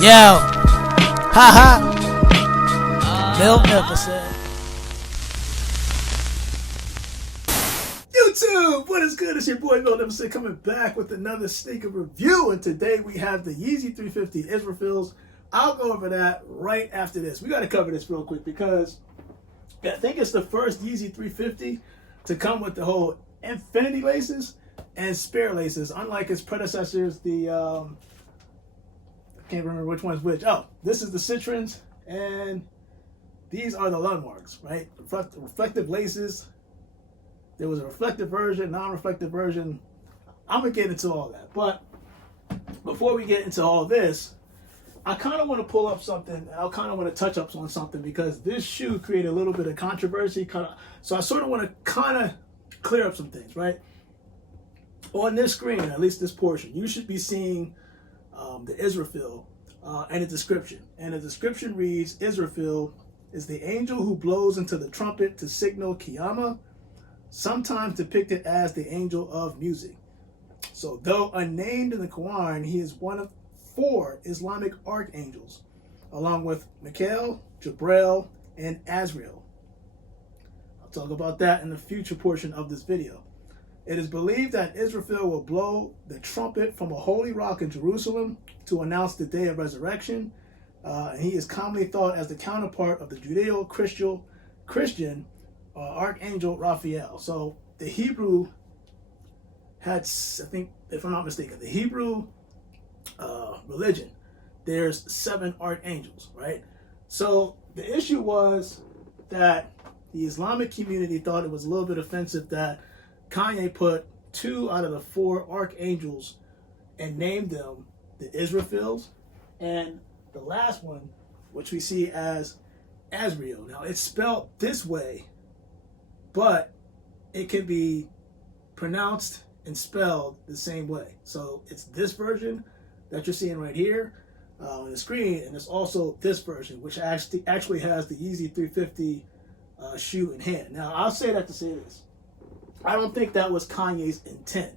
Yo, haha. Milk said. YouTube, what is good? It's your boy Milk coming back with another sneaker review, and today we have the Yeezy 350 Israfils. I'll go over that right after this. We got to cover this real quick because I think it's the first Yeezy 350 to come with the whole infinity laces and spare laces, unlike its predecessors, the I can't remember which one's which. Oh, this is the Citrons, and these are the landmarks, right? Reflective laces. There was a reflective version, non-reflective version. I'm going to get into all that. But before we get into all this, I kind of want to pull up something. I kind of want to touch up on something because this shoe created a little bit of controversy. So I sort of want to kind of clear up some things, right? On this screen, at least this portion, you should be seeing the Israfil and a description. And the description reads, Israfil is the angel who blows into the trumpet to signal Qiyamah, sometimes depicted as the angel of music. So though unnamed in the Quran, he is one of 4 Islamic archangels, along with Mikael, Jibril, and Azrael. I'll talk about that in the future portion of this video. It is believed that Israfil will blow the trumpet from a holy rock in Jerusalem to announce the day of resurrection. And he is commonly thought as the counterpart of the Judeo-Christian Archangel Raphael. So the Hebrew had, I think, if I'm not mistaken, the Hebrew religion, there's 7 archangels, right? So the issue was that the Islamic community thought it was a little bit offensive that Kanye put 2 out of the 4 archangels and named them the Israfils, and the last one, which we see as Azrael. Now it's spelled this way, but it can be pronounced and spelled the same way. So it's this version that you're seeing right here on the screen, and it's also this version, which actually has the Yeezy 350 shoe in hand. Now I'll say that to say this. I don't think that was Kanye's intent,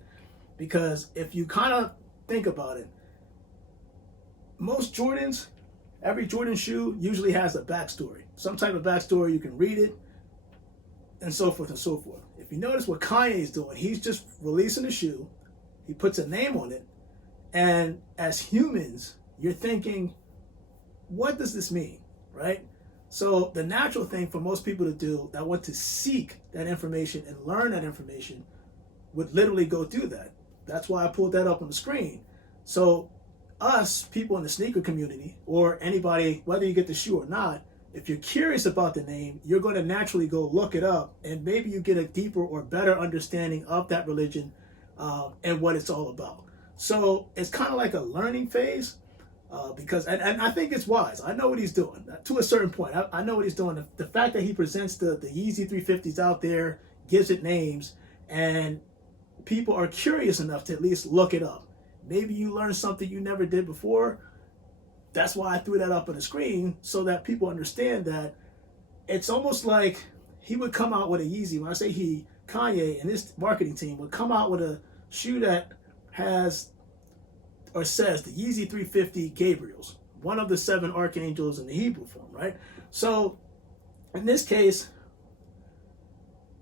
because if you kind of think about it, most Jordans, every Jordan shoe usually has a backstory, some type of backstory. You can read it, and so forth and so forth. If you notice what Kanye is doing, he's just releasing a shoe, he puts a name on it, and as humans, you're thinking, what does this mean, right? So the natural thing for most people to do that want to seek that information and learn that information would literally go do that. That's why I pulled that up on the screen. So us, people in the sneaker community, or anybody, whether you get the shoe or not, if you're curious about the name, you're going to naturally go look it up, and maybe you get a deeper or better understanding of that religion and what it's all about. So it's kind of like a learning phase. Because I think it's wise. I know what he's doing to a certain point. I know what he's doing. The fact that he presents the Yeezy 350s out there, gives it names, and people are curious enough to at least look it up. Maybe you learn something you never did before. That's why I threw that up on the screen, so that people understand that it's almost like he would come out with a Yeezy. When I say he, Kanye and his marketing team would come out with a shoe that has or says the Yeezy 350 Gabriels, one of the 7 archangels in the Hebrew form, right? So in this case,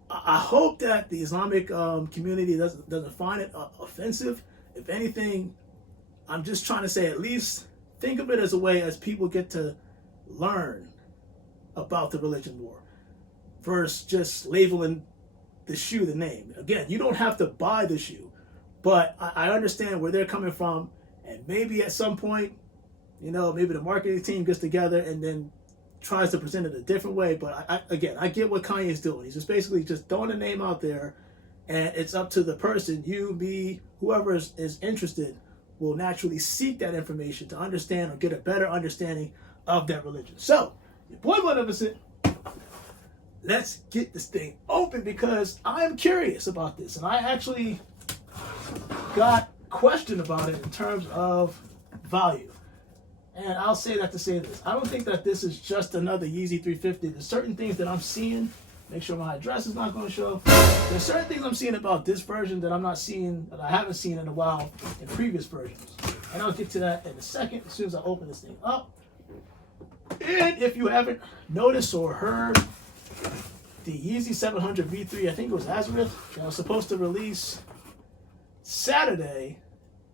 I hope that the Islamic community doesn't find it offensive. If anything, I'm just trying to say, at least think of it as a way as people get to learn about the religion more, versus just labeling the shoe the name. Again, you don't have to buy the shoe, but I understand where they're coming from. And maybe at some point, maybe the marketing team gets together and then tries to present it a different way. But I get what Kanye's doing. He's just basically just throwing a name out there, and it's up to the person, you, me, whoever is interested, will naturally seek that information to understand or get a better understanding of that religion. So, your boy Beneficent, let's get this thing open, because I'm curious about this, and I actually got question about it in terms of value. And I'll say that to say this. I don't think that this is just another Yeezy 350. There's certain things that I'm seeing. Make sure my address is not going to show. There's certain things I'm seeing about this version that I'm not seeing, that I haven't seen in a while in previous versions. And I'll get to that in a second as soon as I open this thing up. And if you haven't noticed or heard, the Yeezy 700 V3, I think it was Israfil, that was supposed to release Saturday,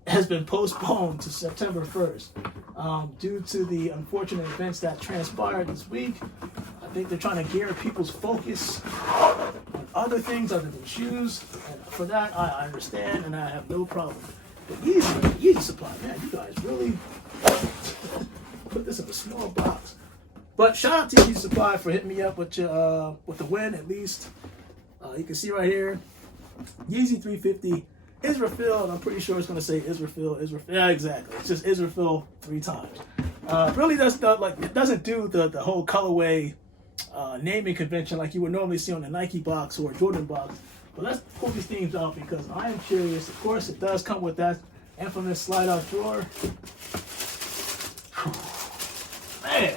has been postponed to September 1st due to the unfortunate events that transpired this week. I think they're trying to gear people's focus on other things other than shoes. And for that, I understand and I have no problem. But Yeezy supply, man, you guys really put this in a small box. But shout out to Yeezy Supply for hitting me up with the win at least. You can see right here, Yeezy 350 Israfil, and I'm pretty sure it's going to say Israfil. Yeah, exactly. It's just Israfil 3 times. Really, that's not like it doesn't do the whole colorway naming convention like you would normally see on the Nike box or Jordan box. But let's pull these themes out because I am curious. Of course, it does come with that infamous slide-out drawer. Man.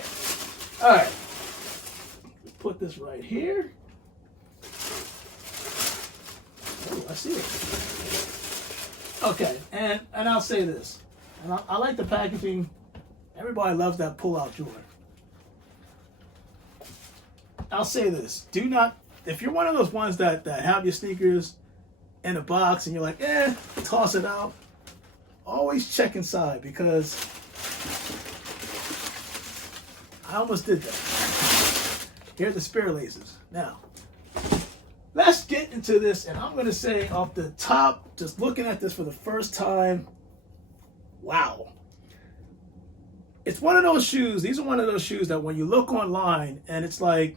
All right. Put this right here. Oh, I see it. Okay, and I'll say this. And I like the packaging. Everybody loves that pull-out drawer. I'll say this. Do not, if you're one of those ones that have your sneakers in a box and you're like, toss it out, always check inside because I almost did that. Here are the spare laces. Now, let's get into this, and I'm going to say off the top, just looking at this for the first time, wow. It's one of those shoes, these are one of those shoes that when you look online and it's like,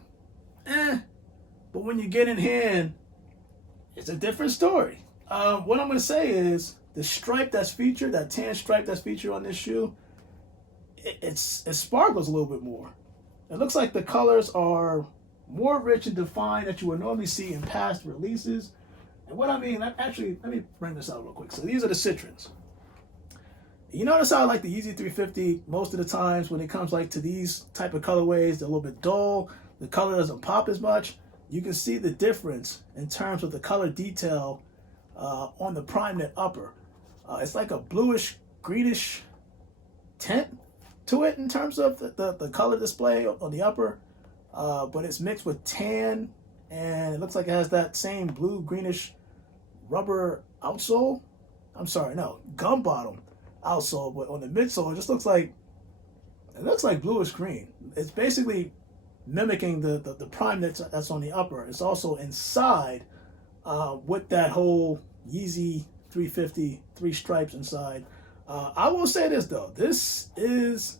but when you get in hand, it's a different story. What I'm going to say is the stripe that's featured, that tan stripe that's featured on this shoe, it sparkles a little bit more. It looks like the colors are more rich and defined that you would normally see in past releases. And what I mean, actually, let me bring this out real quick. So these are the citrons. You notice how like the Yeezy 350, most of the times when it comes like to these type of colorways, they're a little bit dull. The color doesn't pop as much. You can see the difference in terms of the color detail on the prime knit upper. It's like a bluish, greenish tint to it in terms of the color display on the upper. But it's mixed with tan, and it looks like it has that same blue greenish rubber outsole. I'm sorry, no, gum bottom outsole, but on the midsole it just looks like bluish green. It's basically mimicking the prime that's on the upper. It's also inside with that whole Yeezy 350 3 stripes inside. I will say this though, this is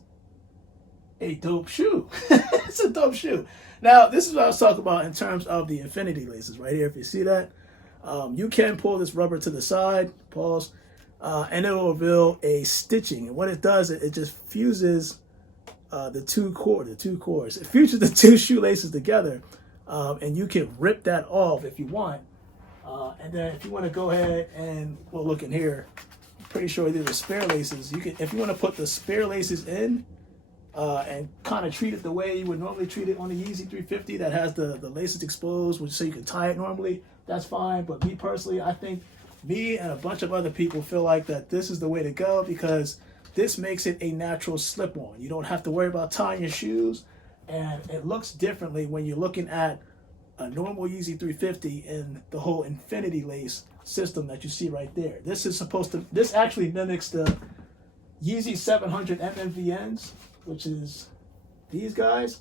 a dope shoe. It's a dope shoe. Now, this is what I was talking about in terms of the infinity laces right here. If you see that, you can pull this rubber to the side, pause, and it will reveal a stitching. And what it does, it just fuses the two cores. It fuses the two shoelaces together, and you can rip that off if you want. And then if you want to go ahead and, well, look in here, I'm pretty sure these are spare laces. You can, if you want to put the spare laces in, and kind of treat it the way you would normally treat it on the Yeezy 350 that has the laces exposed, so you can tie it normally, that's fine. But me personally, I think me and a bunch of other people feel like that this is the way to go because this makes it a natural slip-on. You don't have to worry about tying your shoes, and it looks differently when you're looking at a normal Yeezy 350 and the whole infinity lace system that you see right there. This actually mimics the Yeezy 700 MMVNs, which is these guys.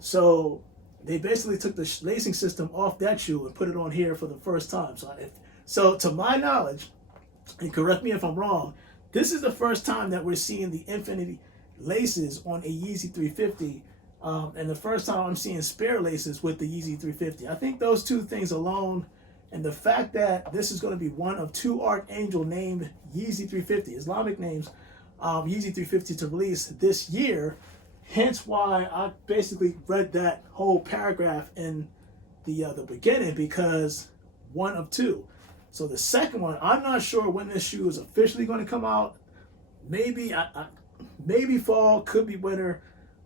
So they basically took the lacing system off that shoe and put it on here for the first time. So to my knowledge, and correct me if I'm wrong, this is the first time that we're seeing the infinity laces on a Yeezy 350, and the first time I'm seeing spare laces with the Yeezy 350. I think those two things alone, and the fact that this is going to be one of 2 Archangel named Yeezy 350, Islamic names, Yeezy 350 to release this year, hence why I basically read that whole paragraph in the beginning, because one of 2. So the second one, I'm not sure when this shoe is officially going to come out. Maybe maybe fall, could be winter,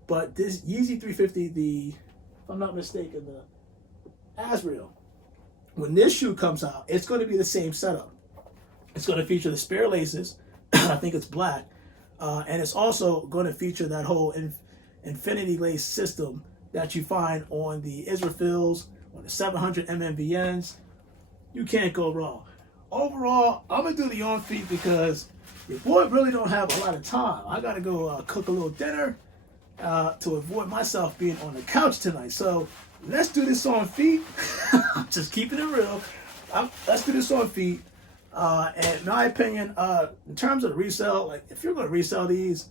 but this Yeezy 350, if I'm not mistaken, the Israfil, when this shoe comes out, it's going to be the same setup. It's going to feature the spare laces. I think it's black. And it's also going to feature that whole infinity lace system that you find on the Israfils, on the 700 MMVNs. You can't go wrong. Overall, I'm going to do the on feet because your boy really don't have a lot of time. I got to go cook a little dinner to avoid myself being on the couch tonight. So let's do this on feet. I'm just keeping it real. Let's do this on feet. And in my opinion, in terms of the resale, like if you're going to resell these,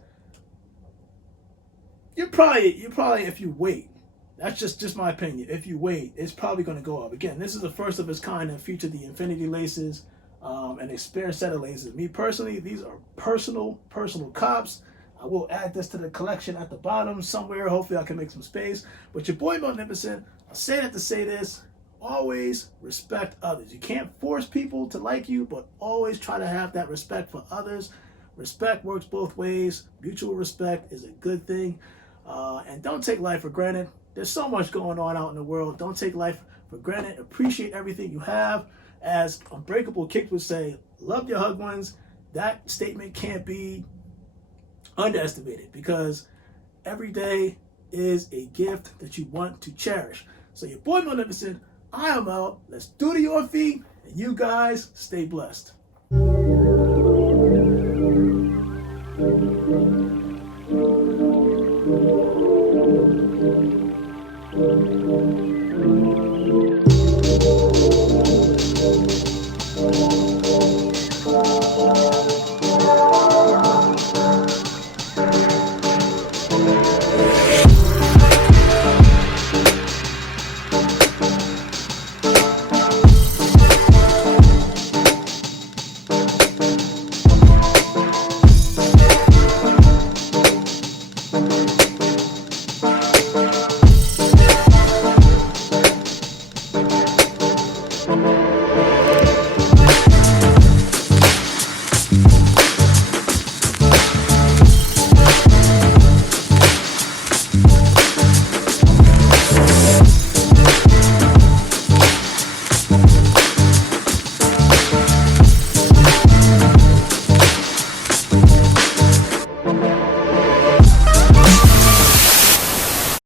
you probably if you wait, that's just my opinion. If you wait, it's probably going to go up. Again, this is the first of its kind that featured the infinity laces and a spare set of laces. Me personally, these are personal cops. I will add this to the collection at the bottom somewhere. Hopefully I can make some space. But your boy Magnificent, I say that to say this. Always respect others. You can't force people to like you, but always try to have that respect for others. Respect works both ways. Mutual respect is a good thing. And don't take life for granted. There's so much going on out in the world. Don't take life for granted. Appreciate everything you have. As Unbreakable Kick would say, love your hug ones. That statement can't be underestimated because every day is a gift that you want to cherish. So your boy Magnificent, I am out. Let's do the on feet, and you guys stay blessed.